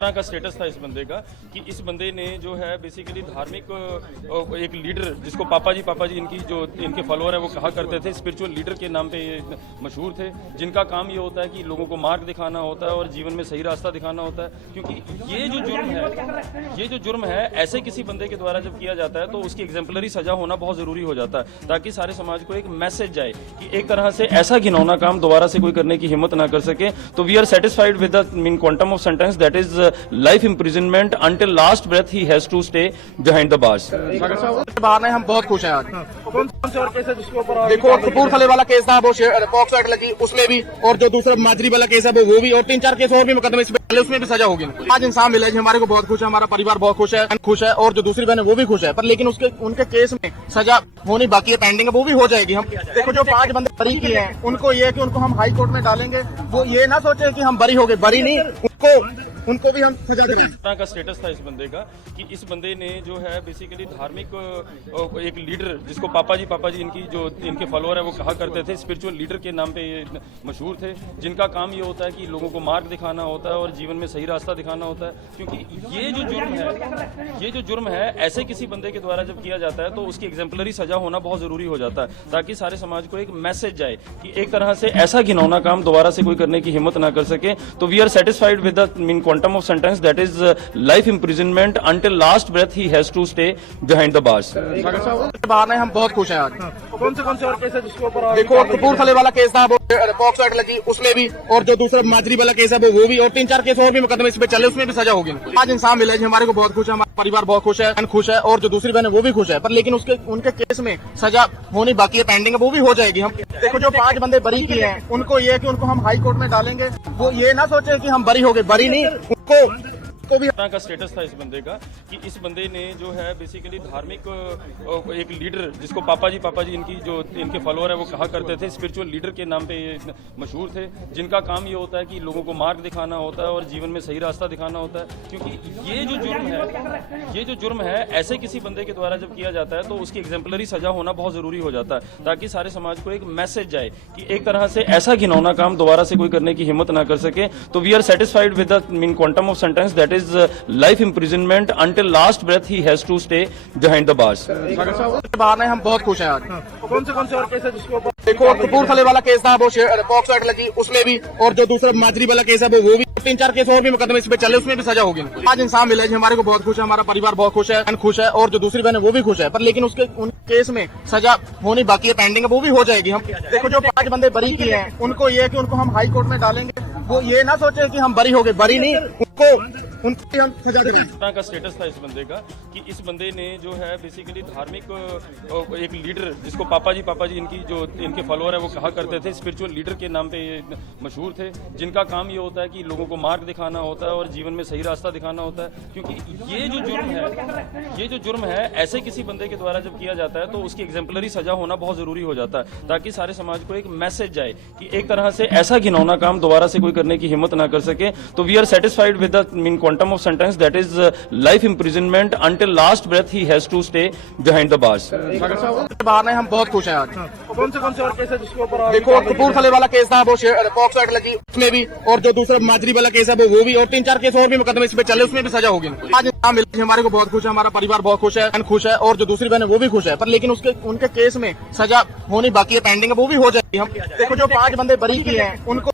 तरह का स्टेटस था इस बंदे का कि इस बंदे ने जो है बेसिकली धार्मिक एक लीडर जिसको पापा जी इनकी जो इनके फॉलोअर है वो कहा करते थे, स्पिरिचुअल लीडर के नाम पे ये मशहूर थे, जिनका काम ये होता है कि लोगों को मार्ग दिखाना होता है और जीवन में सही रास्ता दिखाना होता है। क्योंकि ये जो जुर्म है ऐसे किसी बंदे के द्वारा जब किया जाता है तो उसकी एग्जाम्पलरी सजा होना बहुत जरूरी हो जाता है, ताकि सारे समाज को एक मैसेज जाए कि एक तरह से ऐसा घिनौना काम दोबारा से कोई करने की हिम्मत ना कर सके। तो we are satisfied with the mean quantum of sentence that is life imprisonment until last breath he has to stay behind the bars। बाहर नहीं, हम बहुत खुश हैं आज। कौन से और केस है जिसके ऊपर देखो कपूरथले वाला केस था वो पॉक्सो एक्ट लगी उसमें भी, और जो दूसरा माजरी वाला केस है वो भी, और 3-4 केस और भी मुकदमे इसमें उसमें भी सजा होगी। आज इंसान मिला जी, हमारे को बहुत खुश है, हमारा परिवार बहुत खुश है और जो दूसरी बहन है वो भी खुश है, पर लेकिन उनके केस में सजा होनी बाकी है, पेंडिंग है, वो भी हो जाएगी। हम देखो जो 5 बंदे बरी किए हैं उनको ये है कि उनको हम हाई कोर्ट में डालेंगे, वो ये ना सोचे कि हम बरी हो गए, बरी नहीं, उनको भी हम सजा देंगे। तरह का स्टेटस था इस बंदे का कि इस बंदे ने जो है बेसिकली धार्मिक एक लीडर जिसको पापा जी इनकी जो इनके फॉलोअर है वो कहा करते थे, स्पिरिचुअल लीडर के नाम पे ये मशहूर थे, जिनका काम ये होता है कि लोगों को मार्ग दिखाना होता है और जीवन में सही रास्ता दिखाना होता है। क्योंकि ये जो जुर्म है ऐसे किसी बंदे के द्वारा जब किया जाता है तो उसकी एग्जाम्पलरी सजा होना बहुत जरूरी हो जाता है, ताकि सारे समाज को एक मैसेज जाए कि एक तरह से ऐसा घिनौना काम दोबारा से कोई करने की हिम्मत ना कर सके। तो we are satisfied with the mean quantum of sentence that is life imprisonment until last breath he has to stay behind the bars। बाहर नहीं, हम बहुत खुश हैं आज। कौन से और केस है जिसके ऊपर देखो कपूरथले वाला केस था वो पॉक्सो एक्ट लगी उसमें भी, और जो दूसरा माजरी वाला केस है वो भी, और 3-4 केस और भी मुकदमे इसमें चले उसमें भी सजा होगी। आज इंसान मिला जी, हमारे को बहुत खुश है, हमारा परिवार बहुत खुश है और जो दूसरी बहन है वो भी खुश है, पर लेकिन उनके केस में सजा होनी बाकी है, पेंडिंग है, वो भी हो जाएगी। हम देखो जो 5 बंदे बरी किए हैं उनको ये है कि उनको हम हाई कोर्ट में डालेंगे, वो ये ना सोचे कि हम बरी हो गए, बरी नहीं, उनको भी। तरह का स्टेटस था इस बंदे का कि इस बंदे ने जो है बेसिकली धार्मिक एक लीडर जिसको पापा जी इनकी जो इनके फॉलोअर है वो कहा करते थे, स्पिरिचुअल लीडर के नाम पे ये मशहूर थे, जिनका काम ये होता है कि लोगों को मार्ग दिखाना होता है और जीवन में सही रास्ता दिखाना होता है। क्योंकि ये जो जुर्म है ऐसे किसी बंदे के द्वारा जब किया जाता है तो उसकी एग्जाम्पलरी सजा होना बहुत जरूरी हो जाता है, ताकि सारे समाज को एक मैसेज जाए कि एक तरह से ऐसा घिनौना काम दोबारा से कोई करने की हिम्मत ना कर सके। तो we are satisfied with the mean quantum of sentence that is life imprisonment until last breath he has to stay behind the bars। बाहर नहीं, हम बहुत खुश हैं आज। कौन से और केस है जिसके ऊपर देखो कपूरथले वाला केस था वो पॉक्सो एक्ट लगी उसमें भी, और जो दूसरा माजरी वाला केस है वो भी, 3-4 केस और भी मुकदमे इसमें चले उसमें भी सजा होगी। आज इंसान मिला जी, हमारे को बहुत खुश है, हमारा परिवार बहुत खुश है और जो दूसरी बहन है वो भी खुश है, पर लेकिन उन केस में सजा होनी बाकी है, पेंडिंग है, वो भी हो जाएगी। हम देखो जो 5 बंदे बरी किए हैं उनको ये है कि उनको हम हाई कोर्ट में डालेंगे, वो ये ना सोचे कि हम बरी हो गए, बरी नहीं, उनको भी हम सजा देंगे। तरह का स्टेटस था इस बंदे का कि इस बंदे ने जो है बेसिकली धार्मिक एक लीडर जिसको पापा जी इनकी जो इनके फॉलोअर है वो कहा करते थे, स्पिरिचुअल लीडर के नाम पे ये मशहूर थे, जिनका काम ये होता है कि लोगों को मार्ग दिखाना होता है और जीवन में सही रास्ता दिखाना होता है। क्योंकि ये जो जुर्म है ऐसे किसी बंदे के द्वारा जब किया जाता है तो उसकी एग्जाम्पलरी सजा होना बहुत जरूरी हो जाता है, ताकि सारे समाज को एक मैसेज जाए कि एक तरह से ऐसा घिनौना काम दोबारा से कोई करने की हिम्मत ना कर सके। तो we are satisfied with the mean quantum of sentence that is life imprisonment until last breath he has to stay behind the bars। बाहर नहीं, हम बहुत खुश हैं आज। कौन से और केस है जिसके ऊपर देखो कपूरथले वाला केस था वो पॉक्सो एक्ट लगी उसमें भी, और जो दूसरा माजरी वाला केस है वो भी, और 3-4 केस और भी मुकदमे इसमें चले उसमें भी सजा होगी। आज इंसान मिला जी, हमारे को बहुत खुश है, हमारा परिवार बहुत खुश है और जो दूसरी बहन है वो भी खुश है, पर लेकिन उनके केस में सजा होनी बाकी है, पेंडिंग है, वो भी हो जाएगी। हम देखो जो 5 बंदे बरी किए हैं उनको